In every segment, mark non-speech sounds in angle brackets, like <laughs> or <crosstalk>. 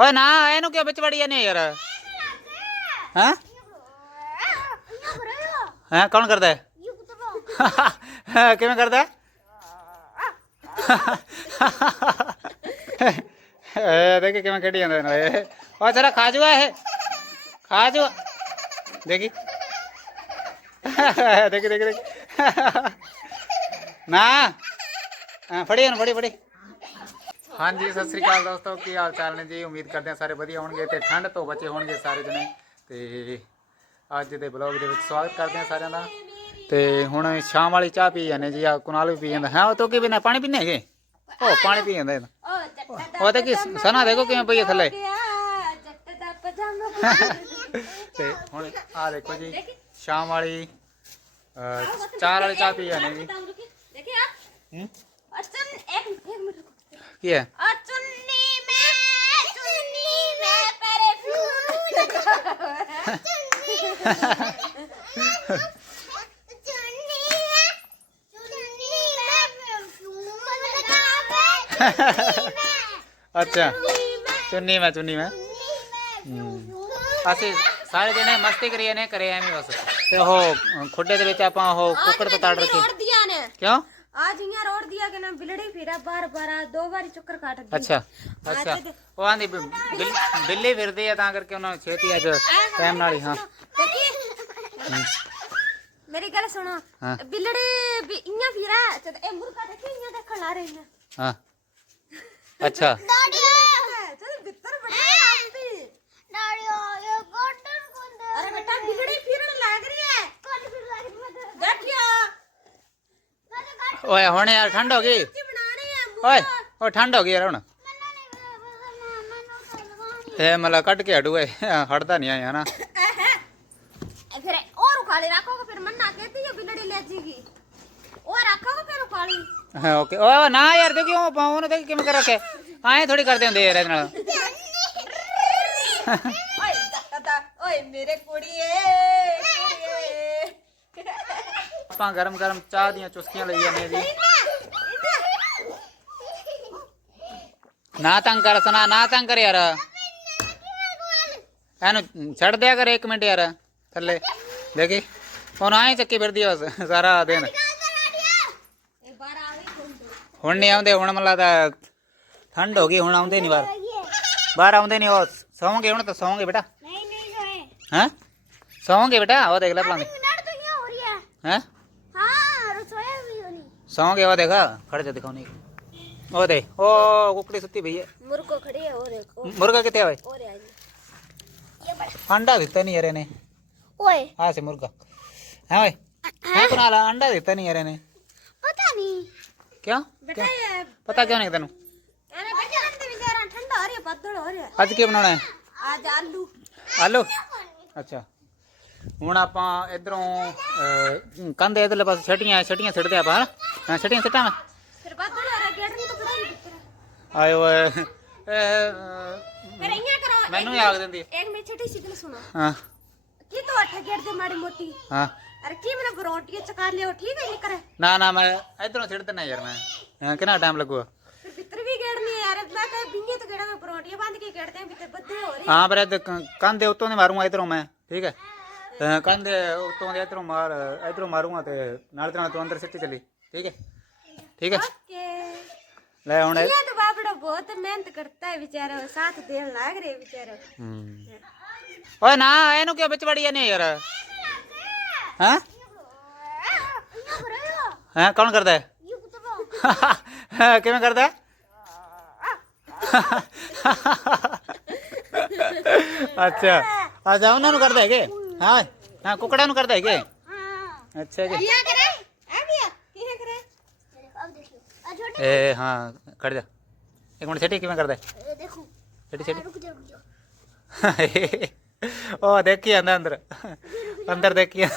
ਓਏ ਨਾ, ਇਹਨੂੰ ਕਿਉਂ ਵਿੱਚ ਵੜੀ ਜਾਂਦੇ ਯਾਰ? ਹਾਂ? ਹਾਂ, ਕੌਣ ਕਰਦਾ ਹੈ? ਕਿਵੇਂ ਕਰਦਾ ਹੈ? ਦੇਖ ਕਿਵੇਂ ਖੇਡੀ ਜਾਂਦਾ ਨਾਲ ਇਹ। ਓ, ਤੇਰਾ ਖਾ ਜੂਗਾ ਇਹ। ਖਾ ਜੂ ਦੇਖੀ। ਦੇਖ ਦੇਖ ਦੇਖ। ਨਾ। ਫੜੀ ਇਹਨੂੰ, ਫੜੀ ਫੜੀ। ਹਾਂਜੀ ਸਤਿ ਸ੍ਰੀ ਅਕਾਲ ਦੋਸਤੋ ਕੀ ਹਾਲ ਚਾਲ ਨੇ ਜੀ? ਉਮੀਦ ਕਰਦੇ ਹਾਂ ਸਾਰੇ ਵਧੀਆ ਹੋਣਗੇ ਤੇ ਠੰਡ ਤੋਂ ਬਚੇ ਹੋਣਗੇ ਸਾਰੇ ਜਣੇ। ਤੇ ਅੱਜ ਦੇ ਬਲੌਗ ਦੇ ਵਿੱਚ ਸਵਾਗਤ ਕਰਦੇ ਹਾਂ ਸਾਰਿਆਂ ਦਾ। ਤੇ ਹੁਣ ਸ਼ਾਮ ਵਾਲੀ ਚਾਹ ਪੀ ਜਾਂਦੇ ਜੀ ਆ ਕੁਨਾਲ ਵੀ ਪੀ ਜਾਂਦਾ। ਹੈ ਉਹ ਤੋਂ ਕੀ ਪੀਣਾ ਪਾਣੀ ਪੀਣਾ ਹੈਗੇ? ਉਹ ਪਾਣੀ ਪੀ ਜਾਂਦਾ ਇਹ ਤਾਂ। ਉਹ ਤਾਂ ਕੀ ਸਨਾ ਦੇਖੋ ਕਿਵੇਂ ਪਈ ਹੈ ਥੱਲੇ। <laughs> ਤੇ ਹੁਣ ਆ ਦੇਖੋ ਜੀ ਸ਼ਾਮ ਵਾਲੀ ਚਾਹ ਵਾਲੀ ਚਾਹ ਪੀ ਜਾਂਦੇ ਜੀ। ਹੂੰ? ਕੀ ਹੈ ਅੱਛਾ ਚੁੰਨੀ ਮੈਂ ਚੁੰਨੀ ਮੈਂ ਅਸੀਂ ਸਾਰੇ ਜਣੇ ਮਸਤੀ ਕਰੀਏ ਨੇ ਕਰੇ ਐਵੇਂ ਬਸ ਤੇ ਉਹ ਖੁੱਡੇ ਦੇ ਵਿੱਚ ਆਪਾਂ ਉਹ ਕੁੱਕੜ ਤੋਂ ਤਾੜ ਰੱਖੀ ਕਿਉਂ आज यहाँ रोड दिया कि ना बिलड़ी फिरा बार बार दो बार चक्कर काट दी ਅੱਛਾ ਅੱਛਾ ਉਹ ਆਂਦੀ ਬਿ- ਬਿੱਲ- ਬਿੱਲੀ ਫਿਰਦੀ ਆ ਤਾਂ ਕਰਕੇ ਉਹਨਾਂ ਨੂੰ ਛੇਤੀ ਅੱਜ ਟਾਈਮ ਨਾਲ ਹੀ ਹਾਂ देखिए मेरी गल सुनो हाँ। बिलड़ी भी इयां फिरा तो ए मुर्गा देखिए इयां देखण ला रही है ਹਾਂ ਅੱਛਾ चल भीतर बैठे आती अरे बेटा बिलड़ी फिरन लग ਓਏ ਹੁਣ ਯਾਰ ਠੰਡ ਹੋ ਗਈ ਓਏ ਓ ਠੰਡ ਹੋ ਗਈ ਯਾਰ ਹੁਣ ਇਹ ਮਲਾ ਕੱਢ ਕੇ ਹਟੂ ਏ ਹਟਦਾ ਨਹੀਂ ਆਇਆ ਨਾ ਫਿਰ ਹੋਰ ਉਖਾਲੇ ਰੱਖੋਗੇ ਫਿਰ ਮੰਨਾ ਕਹਤੀ ਇਹ ਬਿਲੜੀ ਲੈ ਜੀਗੀ ਉਹ ਰੱਖੋਗੇ ਫਿਰ ਉਖਾਲੀ ਹਾਂ ਓਕੇ ਓ ਨਾ ਯਾਰ ਤੇ ਕਿਉਂ ਪਾਉਂ ਨਾ ਤੇ ਕਿਵੇਂ ਕਰ ਰੱਖੇ ਆਏ ਥੋੜੀ ਕਰਦੇ ਹੁੰਦੇ ਯਾਰ ਇਹਦੇ ਨਾਲ ਓਏ ਓਏ ਮੇਰੇ ਕੁੜੀਏ ਆਪਾਂ ਗਰਮ ਗਰਮ ਚਾਹ ਦੀਆਂ ਚੁਸਕੀਆਂ ਲਈ ਜਾਂਦੇ ਜੀ ਨਾ ਤੰਗ ਕਰ ਸੁਣਾ ਨਾ ਤੰਗ ਕਰ ਯਾਰ ਇਹਨੂੰ ਛੱਡ ਦਿਆ ਕਰ 1 ਮਿੰਟ ਯਾਰ ਥੱਲੇ ਦੇਖੀ ਹੁਣ ਆਏ ਚੱਕੀ ਫਿਰਦੀ ਬਸ ਸਾਰਾ ਦਿਨ ਹੁਣ ਨਹੀਂ ਆਉਂਦੇ ਹੁਣ ਮੱਲਾ ਤਾਂ ਠੰਡ ਹੋ ਗਈ ਹੁਣ ਆਉਂਦੇ ਨਹੀਂ ਬਾਹਰ ਬਾਹਰ ਆਉਂਦੇ ਨਹੀਂ ਉਹ ਸੌਂਗੇ ਹੁਣ ਤਾਂ ਸੌਂਗੇ ਬੇਟਾ ਨਹੀਂ ਨਹੀਂ ਸੌਏ ਹਾਂ ਸੌਂਗੇ ਬੇਟਾ ਉਹ ਦੇਖ ਲੈ ਪਲਾਂਗੇ ਹੈ भी होनी ਸੌਂਗੇ ਉਹ ਦੇਖ ਖੜ ਜਾ ਦਿਖਾਉਣੀ ਉਹ ਦੇ ਉਹ ਕੁੱਕੜੀ ਸੁੱਤੀ ਪਈ ਹੈ मुर्गो खड़ी है और एक ਮੁਰਗਾ ਕਿੱਥੇ ਹੋਏ और आई ਅੰਡਾ ਦਿੱਤਾ ਨਹੀਂ ਯਾਰ ਇਹਨੇ ओए ਆ ਸੇ ਮੁਰਗਾ ਹੈ ਓਏ ਹੈ ਕੁਨਾਲ ਅੰਡਾ ਦਿੱਤਾ ਨਹੀਂ ਯਾਰ ਇਹਨੇ पता नहीं ਕਿਉਂ बेटा ये ਪਤਾ ਕਿਉਂ ਨਹੀਂ ਤੈਨੂੰ अरे बेटा अंदर बेचारा ठंडा हो रही है बदल हो रही है ਅੱਜ ਕੀ ਬਣਾਉਣਾ ਹੈ आज आलू ਆਲੂ ਅੱਛਾ ਹੁਣ ਆਪਾਂ ਇਧਰੋਂ ਕੰਧ ਇਧਰਲੇ ਪਾਸੇ ਛਟੀਆਂ ਛਟੀਆਂ ਸਿੱਟਦੇ ਆਪਾਂ ਹਨਾ ਹਾਂ ਛਟੀਆਂ ਸੱਟਾਂ ਵਾ ਫਿਰ ਬਾਦੂ ਨਾ ਗੇਟ ਨਹੀਂ ਤਾਂ ਪੜਾਈ ਆਏ ਓਏ। ਫਿਰ ਇਆਂ ਕਰੋ ਮੈਨੂੰ ਯਾਦ ਦਿੰਦੀ। ਇੱਕ ਮੇਰੀ ਛੋਟੀ ਸੀ ਗੱਲ ਸੁਣੋ। ਹਾਂ। ਕੀ ਤੋ ਅੱਠ ਗੇਟ ਦੇ ਮਾੜੀ ਮੋਟੀ? ਹਾਂ। ਅਰੇ ਕੀ ਮੈਨੂੰ ਗਰੋਂਟੀ ਚ ਕਰ ਲਿਓ ਠੀਕ ਹੈ ਨਿਕਰ ਨਾ ਨਾ ਮੈਂ ਇਧਰੋਂ ਛਿੜ ਦਿੰਦਾ ਯਾਰ ਮੈਂ। ਕਿੰਨਾ ਟਾਈਮ ਲੱਗੂਗਾ? ਫਿਰ ਬਿੱਤਰ ਵੀ ਮੈਂ ਕੰਦੇ ਉੱਤੋਂ ਨੇ ਮਾਰੂੰਗਾ ਇਧਰੋਂ ਮੈਂ ਠੀਕ ਹੈ ਕੰਦੇ ਉੱਤੋਂ ਦੇ ਇਧਰੋਂ ਮਾਰ ਇਧਰੋਂ ਮਾਰੂੰਗਾ ਤੇ ਨਾਲ ਤੇ ਨਾਲ ਤੂੰ ਅੰਦਰ ਸਿੱਟੀ ਚਲੀ। ਠੀਕ ਹੈ ਠੀਕ ਹੈ ओके ਲੈ ਹੁਣ ਇਹ- ये तो बाबड़ा बहुत मेहनत करता है बेचारा साथ देन लाग रहे बेचारा ਹੂੰ। ਓਏ ਨਾ ਇਹਨੂੰ ਕਿਉਂ ਵਿੱਚ ਵੜੀ ਜਾਂਦੇ ਯਾਰ ਹਾਂ ਹਾਂ ਕੌਣ ਕਰਦਾ ਹੈ ਕਿਵੇਂ ਕਰਦਾ ਹੈ ਅੱਛਾ ਅੱਛਾ ਉਹਨਾਂ ਨੂੰ ਕਰਦਾ ਹੈਗੇ ਹਾਂ ਓਏ, ਹਾਂ ਕੁਕੜਾਂ ਨੂੰ ਕਰਦਾ ਹੈਗੇ ਅੱਛਾ ਜੀ ਆ ਛੋਟੇ ਇਹ ਹਾਂ ਕੱਢ ਜਾ। ਇੱਕ ਮਿੰਟ ਛੇਟੀ ਕਿਵੇਂ ਕਰਦਾ ਹੈ? ਇਹ ਦੇਖੋ। ਛੇਟੀ ਛੇਟੀ ਰੁਕ ਜਾ ਰੁਕ <laughs>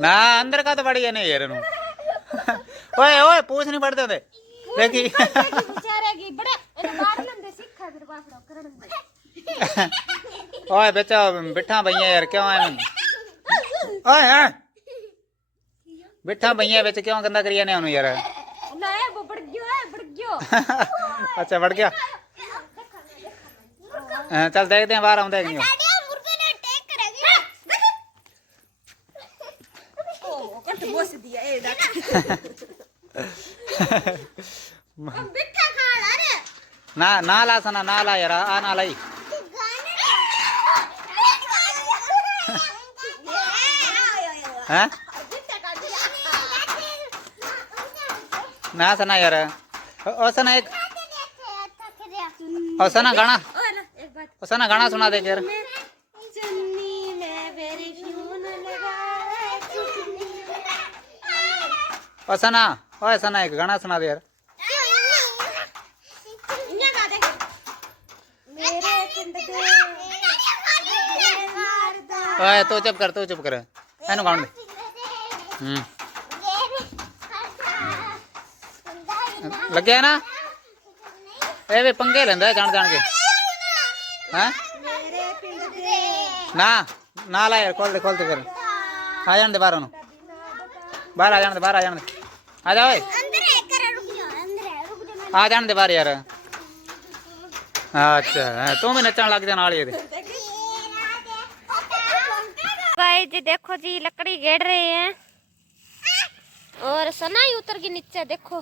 ਨਾ ਅੰਦਰ ਕਾ ਤਾਂ ਵੜੀ ਜਾਨੇ ਯਾਰ ਇਹਨੂੰ? ਓਏ ਪੂਛ ਨਹੀਂ ਪੜਦੇ ਹੁੰਦੇ। ਦੇਖੀ। ਯਾਰ ਕਿਉਂ ਮੈਨੂੰ ਓਏ ਹੈ बिठा बइया बिच क्यों गंदा करिया ने ओनु यार? ना वो गयो है बढ़ गयो। <laughs> अच्छा बढ़ गया। हाँ, चल देखते हैं बाहर आंदा नहीं <laughs> ना ना ला सना ना ला यारा आ ना सना यार। ओ सना एक। ओ सना गाना। ओ सना गाना सुना दे यार। सना ओ सना एक, गाना सुना दे यार। तू चुप कर, तू चुप कर। है नु हम्म। ਲੱਗਿਆ ਨਾ ਇਹ ਵੀ ਪੰਗੇ ਲੈਂਦਾ ਜਾਣ ਜਾਣ ਕੇ ਹੈ मेरे पिंड दे ਨਾ ਨਾ ਲਾ ਯਾਰ ਖੋਲ ਦੇ ਖੋਲ ਦੇ ਫਿਰ ਆ ਜਾਣ ਦੇ ਬਾਹਰ ਉਹਨੂੰ ਬਾਹਰ ਆ ਜਾਣ ਦੇ ਬਾਹਰ ਆ ਜਾਣ ਦੇ ਆ ਜਾ ਓਏ अंदर है कर रुक जा अंदर है रुक जा मैं ਆ ਜਾਣ ਦੇ ਬਾਹਰ ਯਾਰ ਅੱਛਾ ਤੂੰ ਵੀ ਨੱਚਣ ਲੱਗ ਜਾ ਨਾਲ ਹੀ ਇਹਦੇ गाइस जी देखो जी लकड़ी गेड़ रहे हैं और सनाई उतर गई नीचे, देखो।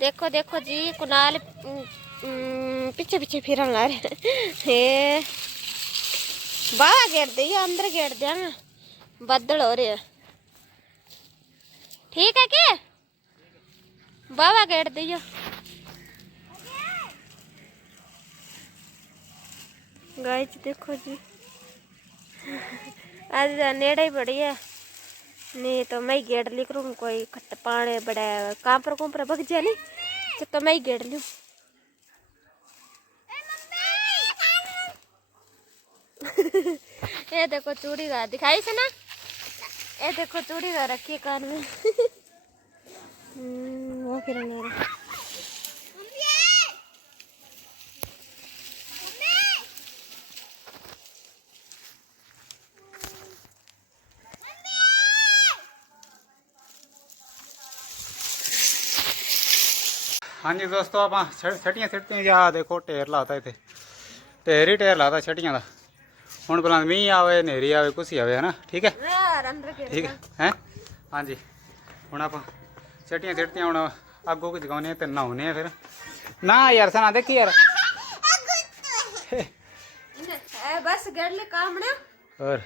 देखो देखो जी कुनाल पीछे पीछे फिर ला रहे बाहर घेर दे अंदर गेट दे बदल हो रहे ठीक है क्या बाबा गेट दे गाय देखो जी। <laughs> आज तो नेड़ा ही बढ़िया नहीं तो मैं गेट लिख रू कोई खट्ट पाने बड़े कांपर कुंपर बग जाए नहीं तो, तो मैं गेट लू लूँ <laughs> ये देखो चूड़ी का दिखाई से ना? ये देखो चूड़ी का रखी कान में। <laughs> हम्म, वो फिर नहीं ਹਾਂਜੀ ਦੋਸਤੋ ਆਪਾਂ ਛ- ਛਟੀਆਂ ਸਿੱਟੀਆਂ ਜਾ ਦੇਖੋ ਢੇਰ ਲਾਤਾ ਇੱਥੇ ਢੇਰ ਹੀ ਢੇਰ ਲਾਤਾ ਛਟੀਆਂ ਦਾ ਹੁਣ ਭਲਾ ਮੀਂਹ ਆਵੇ ਹਨੇਰੀ ਆਵੇ ਕੁਛ ਹੀ ਆਵੇ ਹਨਾ ਠੀਕ ਹੈ यार अंदर गेड़ ਠੀਕ ਹੈ ਹੈ ਹਾਂਜੀ ਹੁਣ ਆਪਾਂ ਛਟੀਆਂ ਸਿੱਟੀਆਂ ਹੁਣ ਅੱਗੋਂ ਕੁ ਜਗਾਉਣੇ ਤੇ ਨਹਾਉਣੇ ਆ ਫਿਰ ਨਾ ਯਾਰ ਸਨਾ ਦੇਖੀ ਯਾਰ ए, बस गेड़ ले काम ने ਹੋਰ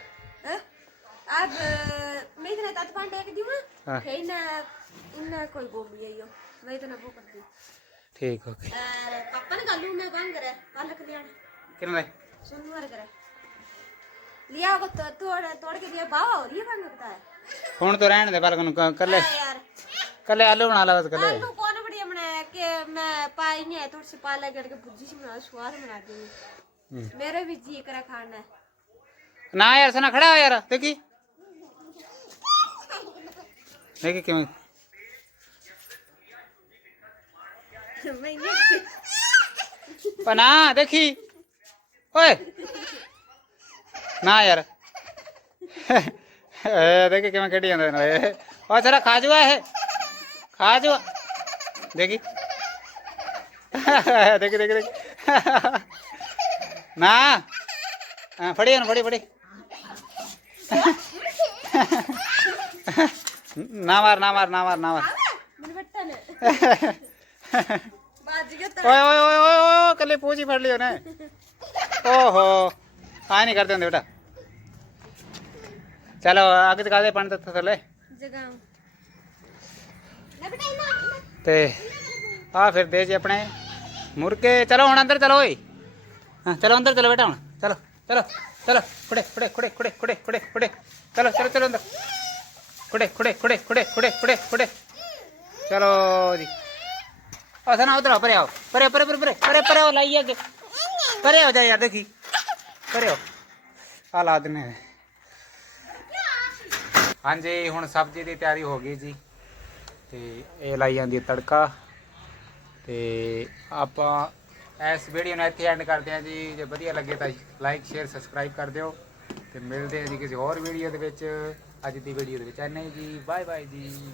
अब मैं इतना तत पांडे के दियो हाँ। ना ना इन्ना कोई गोमी है यो ठीक ओके। पापा ने कल मैं बंद करे कल के लिए किरण सोमवार करे। लिया को तो तोड़ तोड़ के दिया बाओ ये बंद करता है। फ़ोन तो रहने दे पर कर ले कर ले आलू बना ला बस कर ले आलू कौन बढ़िया बनाया के मैं पाई नहीं है थोड़ी सी पाला करके भुजी से बना स्वाद बना दी मेरे भी जी करा खाना है ना यार सना खड़ा हो यार देखी देखी क्यों ਕਿਵੇਂ मैं ये ਪਨਾ ਦੇਖੀ ਓਏ ਨਾ ਯਾਰ ਇਹ <laughs> ਦੇਖੀ ਕਿਵੇਂ ਖੇਡੀ ਜਾਂਦਾ ਨਾਲ ਇਹ ਓ ਤੇਰਾ ਖਾ ਜੂਆ ਇਹ ਖਾ ਜੂਆ <laughs> ਦੇਖੀ ਦੇਖੀ ਦੇਖੀ ਦੇਖੀ <laughs> ਨਾ ਹਾਂ ਫੜੀ ਉਹਨੂੰ ਫੜੀ ਫੜੀ ਨਾ ਮਾਰ ਨਾ ਮਾਰ ਨਾ ਮਾਰ ਨਾ ਮਾਰ मेरे बेटा ने ਵੱਜ ਗਿਆ ਓਏ ਓਏ ਓਏ ਓਏ ਓਏ ਕੱਲੇ ਪੂਜੀ ਫੜ ਲਿਓ ਨੇ ਓਹੋ ਆ ਨਹੀਂ ਕਰਦੇ ਹੁੰਦੇ ਬੇਟਾ। ਚਲੋ ਅੱਗ ਜਗਾ ਦੇ ਪਾਣੀ ਤੇ ਥੱਲੇ। ਜਗਾਉ ਤੇ ਆ ਫਿਰ ਦੇ ਜੀ ਆਪਣੇ ਮੁਰਕੇ ਚਲੋ ਹੁਣ ਅੰਦਰ ਚਲੋ ਓਏ। ਹਾਂ ਚਲੋ ਅੰਦਰ ਚਲੋ ਬੇਟਾ ਹੁਣ। ਚਲੋ ਚਲੋ ਚਲੋ ਕੁੜੇ ਕੁੜੇ ਕੁੜੇ ਕੁੜੇ ਕੁੜੇ ਕੁੜੇ ਕੁੜੇ ਚਲੋ ਚਲੋ ਚਲੋ ਅੰਦਰ। ਕੁੜੇ ਕੁੜੇ ਕੁੜੇ ਕੁੜੇ ਕੁੜੇ ਕੁੜੇ ਕੁੜੇ ਚਲੋ ਜੀ। ਆ ਸਨਾ ਉਧਰ ਪਰੇ ਆਓ। ਪਰੇ ਪਰੇ ਪਰੇ ਪਰੇ ਪਰੇ ਪਰੇ ਆਓ ਲਾਈ ਅੱਗੇ। ਪਰੇ ਹੋ ਜਾ ਯਾਰ, ਦੇਖੀ। ਪਰੇ ਹੋ ਆ ਲਾ ਦਿੰਨੇ ਹਾਂਜੀ, ਹੁਣ ਸਬਜ਼ੀ ਦੀ ਤਿਆਰੀ ਹੋ ਗਈ ਜੀ। ਤੇ ਇਹ ਲਾਈ ਜਾਂਦੀ ਤੜਕਾ। ਤੇ ਆਪਾਂ ਇਸ ਵੀਡੀਓ ਨੂੰ ਇੱਥੇ ਐਂਡ ਕਰਦੇ ਹਾਂ ਜੀ। ਜੇ ਵਧੀਆ ਲੱਗੇ ਤਾਂ ਲਾਈਕ ਸ਼ੇਅਰ ਸਬਸਕ੍ਰਾਈਬ ਕਰ ਦਿਓ। ਤੇ ਮਿਲਦੇ ਹਾਂ ਜੀ ਕਿਸੇ ਹੋਰ ਵੀਡੀਓ ਦੇ ਵਿੱਚ। ਅੱਜ ਦੀ ਵੀਡੀਓ ਦੇ ਵਿੱਚ ਐਨਾ ਹੀ ਜੀ। ਬਾਏ ਬਾਏ ਜੀ।